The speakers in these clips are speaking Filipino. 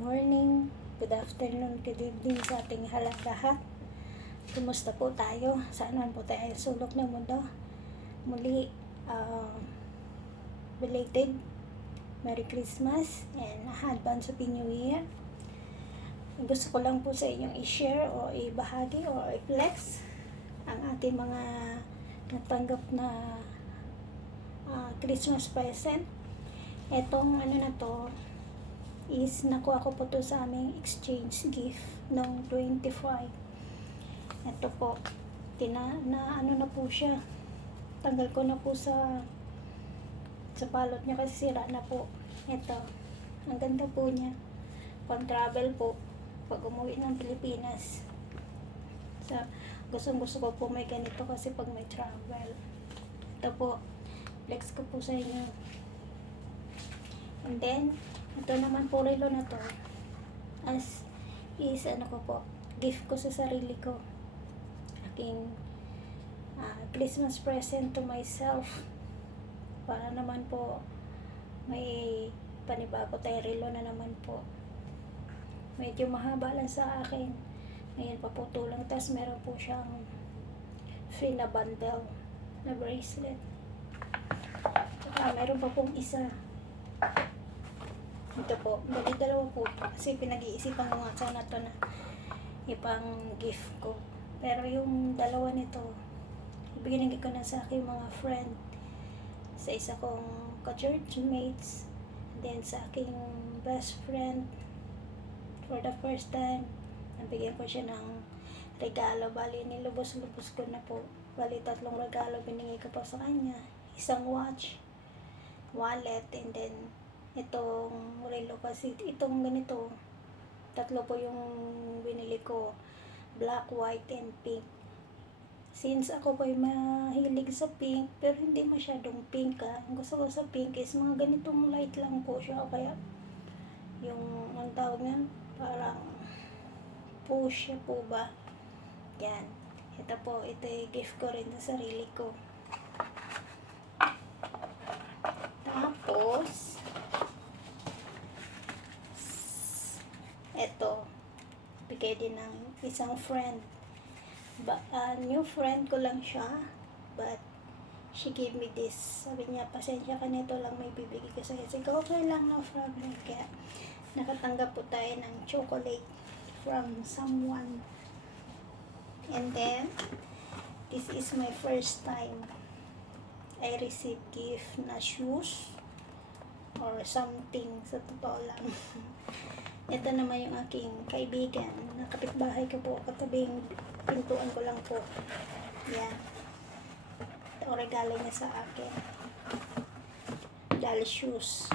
morning, good afternoon, good evening sa ating lahat. Kumusta po tayo? Saan man po tayo sulok ng mundo? Muli, belated Merry Christmas and advance Happy New Year. Gusto ko lang po sa inyong i-share o ibahagi o i-flex ang ating mga natanggap na Christmas present. Etong ano na to is nakuha ko po to sa aming exchange gift noong 25. Ito po, ano na po siya. Tanggal ko na po sa balot niya kasi sira na po. Ito, ang ganda po niya. Pang travel po, pag umuwi ng Pilipinas. Gusto ko po may ganito kasi pag may travel. Ito po, flex ko po sa inyo. And then, ito naman po relo na to ano ko po, gift ko sa sarili ko, aking Christmas present to myself, para naman po may panibago tayong relo na naman po. Medyo mahaba lang sa akin, ngayon paputulang, tas meron po siyang free na bundle na bracelet, meron pa pong isa. Ito po, bali dalawa po kasi pinag-iisipan ko nga sana to na ipang gift ko, pero yung dalawa nito ibigay ko na sa aking mga friend, sa isa kong ka-church mates, then sa aking best friend for the first time. Nabigyan ko siya ng regalo, bali nilubos-lubos ko na po, bali 3 regalo binigay ko po sa kanya, isang watch, wallet, and then itong relo kasi itong ganito, 3 po yung binili ko, black, white, and pink. Since ako po ay mahilig sa pink, pero hindi masyadong pink ang gusto ko sa pink is mga ganitong light lang po siya, kaya yung ang tawag niyan, parang fuchsia po ba, yan. Ito po, ito ay gift ko rin sa sarili ko. Tapos eto, bigay din ng isang friend. New friend ko lang siya, but she gave me this. Sabi niya, pasensya ka nito lang may bibigay ko sa'yo. Sige, okay lang, no problem. Kaya nakatanggap po tayo ng chocolate from someone. And then, this is my first time I received gift na shoes or something, sa totoo lang. Ito naman yung aking kaibigan, na kapitbahay ko po, katabing pintuan ko lang po. Yan. Ito regalo niya sa akin. Doll shoes.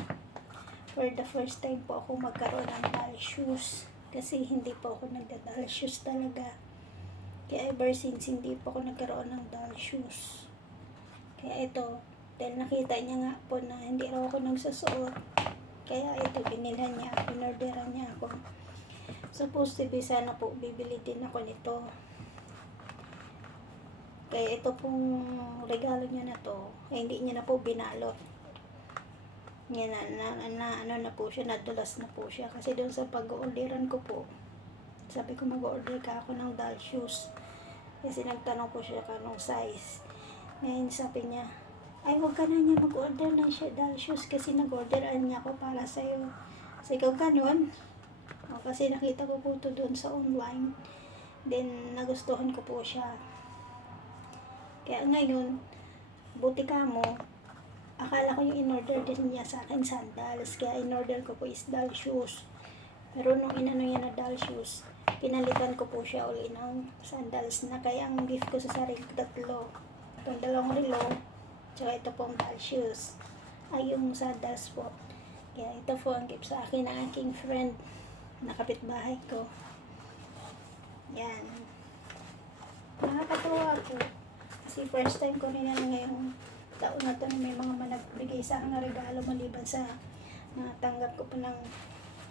For the first time po ako magkaroon ng doll shoes. Kasi hindi po ako nagda-doll shoes talaga. Kaya ever since hindi po ako nagkaroon ng doll shoes. Kaya ito, dahil nakita niya nga po na hindi raw ako nagsusuot, kaya ito, binilhan niya, inorderan niya ako. Supposed to be, sana po, bibili din ako nito. Kaya ito pong regalo niya na to, hindi niya na po binalot. Yan ano na po siya, nadulas na po siya. Kasi doon sa pag-orderan ko po, sabi ko mag-order ka ako ng doll shoes. Kasi nagtanong po siya kanong size. Ngayon sabi niya, ay huwag ka na niya mag-order ng doll shoes kasi nag-orderan niya ako para sa'yo. Kasi ikaw ganun. Kasi nakita ko po ito doon sa online. Then nagustuhan ko po siya. Kaya ngayon, buti ka mo, akala ko yung in-order din niya sa akin sandals. Kaya in-order ko po is doll shoes. Pero nung inano niya na doll shoes, pinalitan ko po siya uli ng sandals na. Kaya ang gift ko sa sarili ko 3. Itong 2 relo, tsaka ito pong doll shoes, ay yung sandals po. Kaya ito po ang gift sa akin ng aking friend na kapitbahay ko. Yan, nakakatuwa po kasi first time ko rin yan ngayong taon na to na may mga managbigay sa akin na regalo maliban sa natanggap ko po ng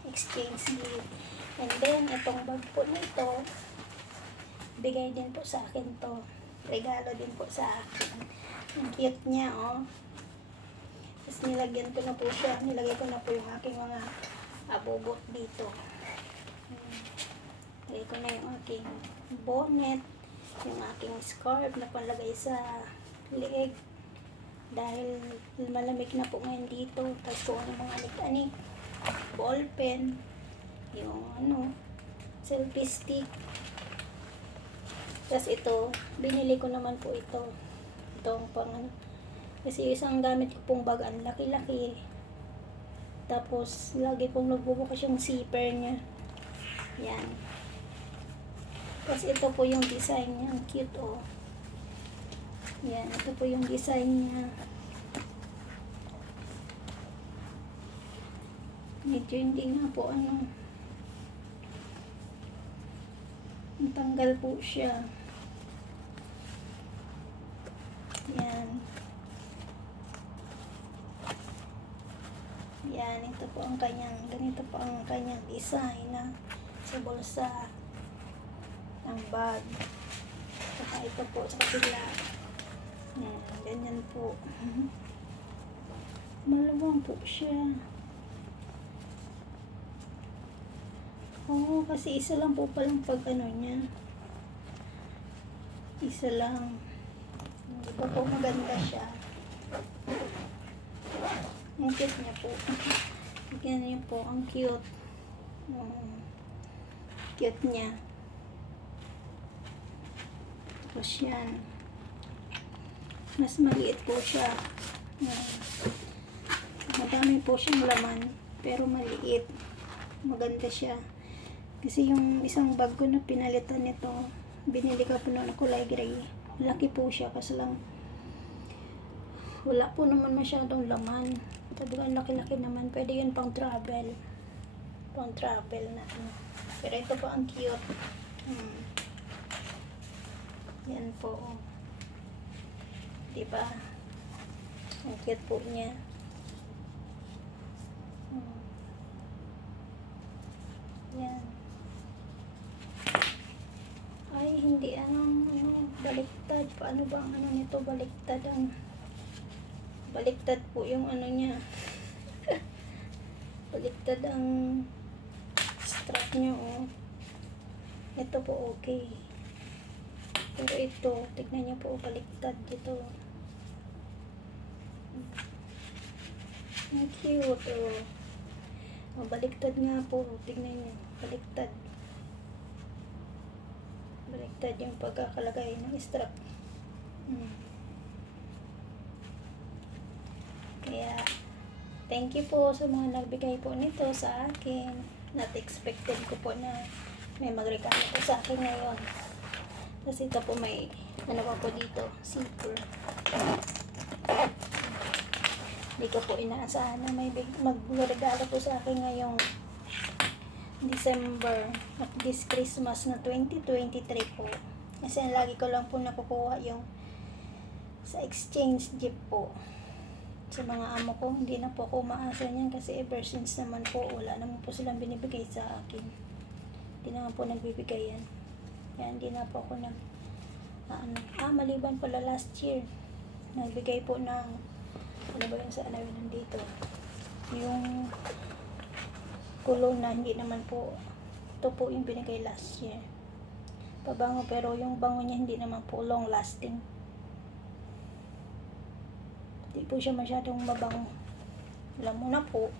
exchange gift. And then itong bag po nito, bigay din po sa akin to, regalo din po sa akin. Ang cute niya, oh. Tapos nilagyan ko na po siya, nilagay ko na po yung aking mga abobot dito. Lagay ko na yung aking bonnet, yung aking scarf na panlagay sa leeg. Dahil malamig na po ngayon dito. Tapos kung ano mga anik-anik, ballpen, yung selfie stick. Tapos ito, binili ko naman po ito. Itong pang kasi isang gamit ko pong bag, ang laki-laki. Tapos, lagi kong nagbubukas yung zipper niya. Yan. Tapos, ito po yung design niya. Ang cute, oh. Yan. Ito po yung design niya. Medyo hindi nga po, tanggal po siya. Yan. Yan, ito po ang kanyang, ganito po ang kanyang design na sa bulsa ng bag. Saka ito po sa kabila. Yan, ganyan po. Maluwang po siya. Oo, kasi isa lang po palang pag niya. Isa lang. Hindi pa po maganda siya. Ang cute niya po. Tignan niyo po, ang cute. Cute niya. Tapos yan. Mas maliit po siya. Madami po siyang laman, pero maliit. Maganda siya. Kasi yung isang bag ko na pinalitan nito, binili ko po na kulay gray. Laki po siya, kasi lang wala po naman masyadong laman. Sabi ko, laki-laki naman. Pwede yun pang travel. Pang travel na. Pero ito po ang cute. Yan po. Diba? Ang cute po niya. Yan. Ay, hindi baliktad. Paano ba ang nito? Baliktad ang baliktad po yung niya. Baliktad ang strap niya, oh. Ito po okay. Pero ito, tignan niyo po, baliktad dito. Ang cute, oh. Oh, baliktad nga po, tignan niyo, baliktad. Baliktad yung pagkakalagay ng strap. Kaya, thank you po sa mga nagbigay po nito sa akin. Not expected ko po na may magregalo po sa akin ngayon. Kasi ito po may, pa po dito, zipper. Hindi ko po inaasahan na may magregalo po sa akin ngayong December at this Christmas na 2023 po. Kasi lagi ko lang po nakukuha yung sa exchange gift po. Sa mga amo ko, hindi na po ako umaasa niyan kasi ever since naman po, wala naman po silang binibigay sa akin. Hindi naman po nagbibigay yan. Kaya hindi na po ako maliban pala last year. Nagbigay po ng, ano ba yun sa nandito? Yung kulong na hindi naman po, ito po yung binigay last year. Pabango, pero yung bango niya hindi naman po long lasting. Hindi po siya masyadong mabango. Alam mo na po,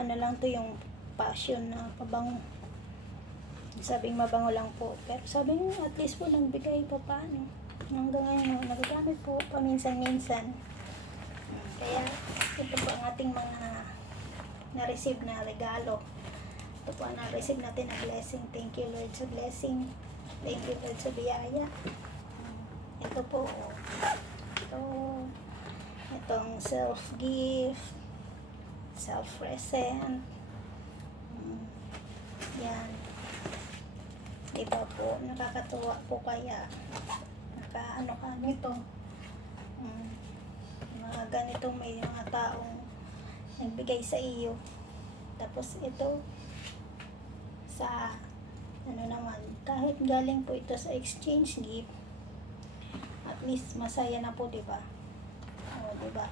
lang to yung passion na pabango. Sabing mabango lang po. Pero sabing at least po nagbigay pa paano. Hanggang ngayon, nagagamit po paminsan-minsan. Kaya ito po ang ating mga na-receive na regalo. Ito po ang na-receive natin na blessing. Thank you Lord sa blessing. Thank you Lord sa biyaya. Ito po. Itong self-gift, self-present. Yan. Diba po, nakakatuwa po kaya. Nakaano ka nito. Mga ganitong may mga taong nagbigay sa iyo. Tapos ito, sa, naman, kahit galing po ito sa exchange gift, at least masaya na po, diba? Diba?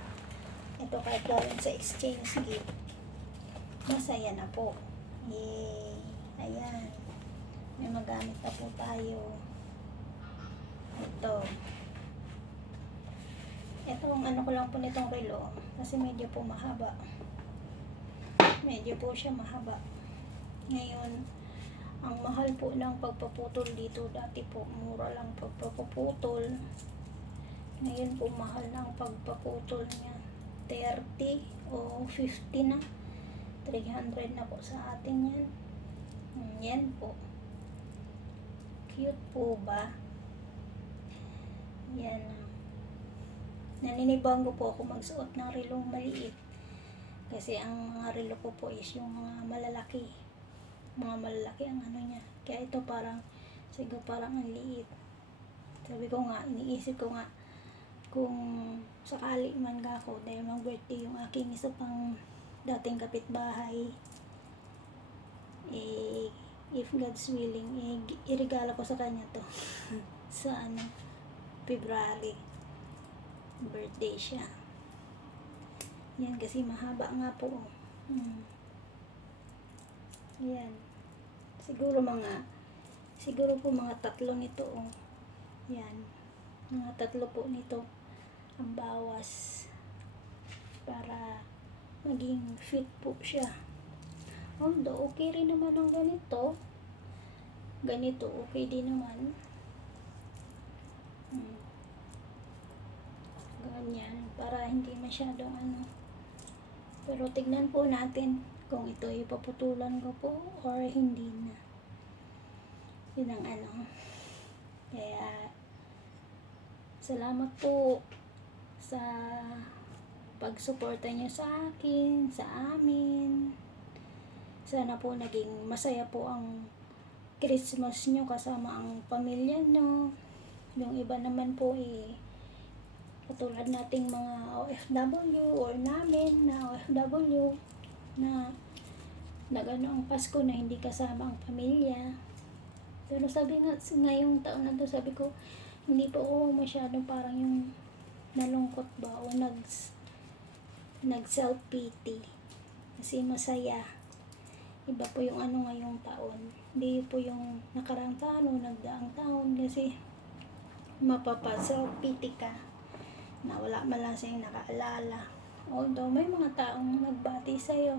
Ito kahit galing sa exchange gift, masaya na po. Yay! Ayan. May magamit na po tayo. Ito. Ito ang ano ko lang po nitong relo. Kasi medyo po mahaba. Medyo po siya mahaba. Ngayon, ang mahal po ng pagpaputol dito. Dati po, mura lang pagpaputol. Ngayon po, mahal ng pagpaputol niya. 30 o 50 na. 300 na po sa atin yan. Yan po. Cute po ba? Yan. Naninibago po ako magsuot ng relong maliit. Kasi ang mga relo ko po is yung mga malalaki. Mga malalaki ang ano niya. Kaya ito parang, siguro parang ang liit. Sabi ko nga, iniisip ko nga, kung sakali man ka ako, dahil mag-birthday yung aking isa pang dating kapitbahay, if God's willing, irigala ko sa kanya to. Sa February. Birthday siya. Yan, kasi mahaba nga po. Yan. Siguro po mga 3 nito. Yan. Mga 3 po nito ang bawas para maging fit po siya. Although, okay rin naman ang ganito. Ganito, okay din naman. Ganyan, para hindi masyadong Pero tignan po natin kung ito ipaputulan ko po or hindi na. Yun ang Kaya, salamat po sa pagsuporta niyo sa akin, sa amin. Sana po naging masaya po ang Christmas niyo kasama ang pamilya niyo. Yung iba naman po katulad nating mga OFW or namin na OFW na nagano ang Pasko na hindi kasama ang pamilya. Pero sabi nga ngayong taon na to, sabi ko hindi po ako masyadong parang yung nalungkot ba o nag self pity kasi masaya. Iba po yung ngayong taon, hindi po yung nakaraang taon o nagdaang taon, kasi mapapa self pity ka na wala man lang siyang nakaalala. Although may mga taong nagbati sa'yo.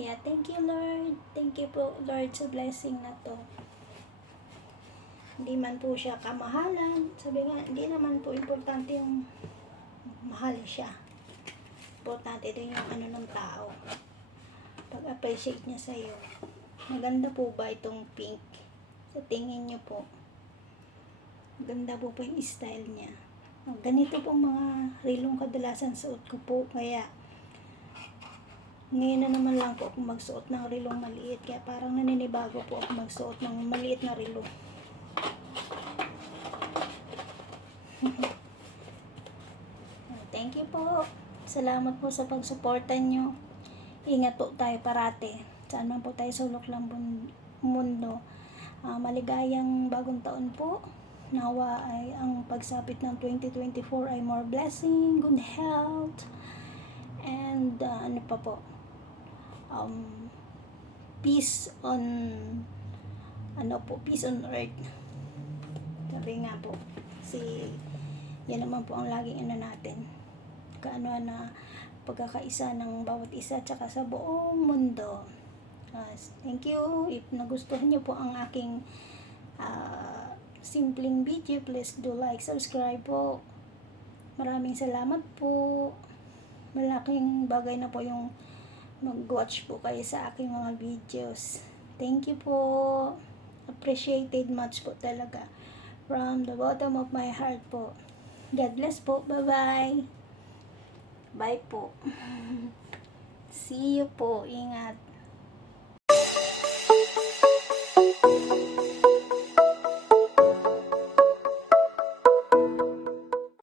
Yeah, thank you Lord. Thank you po Lord sa blessing na to. Hindi man po siya kamahalan. Sabi nga, hindi naman po importante yung mahal siya. Importante din yung ng tao. Pag-appreciate niya sa'yo. Maganda po ba itong pink? Sa tingin niyo po. Maganda po yung style niya. Ganito po mga relong kadalasan suot ko po. Kaya, ngayon na naman lang po ako magsuot ng relong maliit. Kaya parang naninibago po ako magsuot ng maliit na relo. Thank you po. Salamat po sa pagsuporta nyo. Ingat po tayo parate. Saan man po tayo sulok lang mundo. Maligayang bagong taon po. Nawa ay ang pagsapit ng 2024 ay more blessing, good health, and peace on peace on earth. Sabi nga po, kasi yan naman po ang laging natin. Na pagkakaisa ng bawat isa tsaka sa buong mundo. Thank you. If nagustuhan niyo po ang aking simpleng video, please do like, subscribe po. Maraming salamat po. Malaking bagay na po yung mag-watch po kayo sa aking mga videos. Thank you po. Appreciated much po talaga. From the bottom of my heart po. God bless po. Bye-bye. Bye po. See you po. Ingat.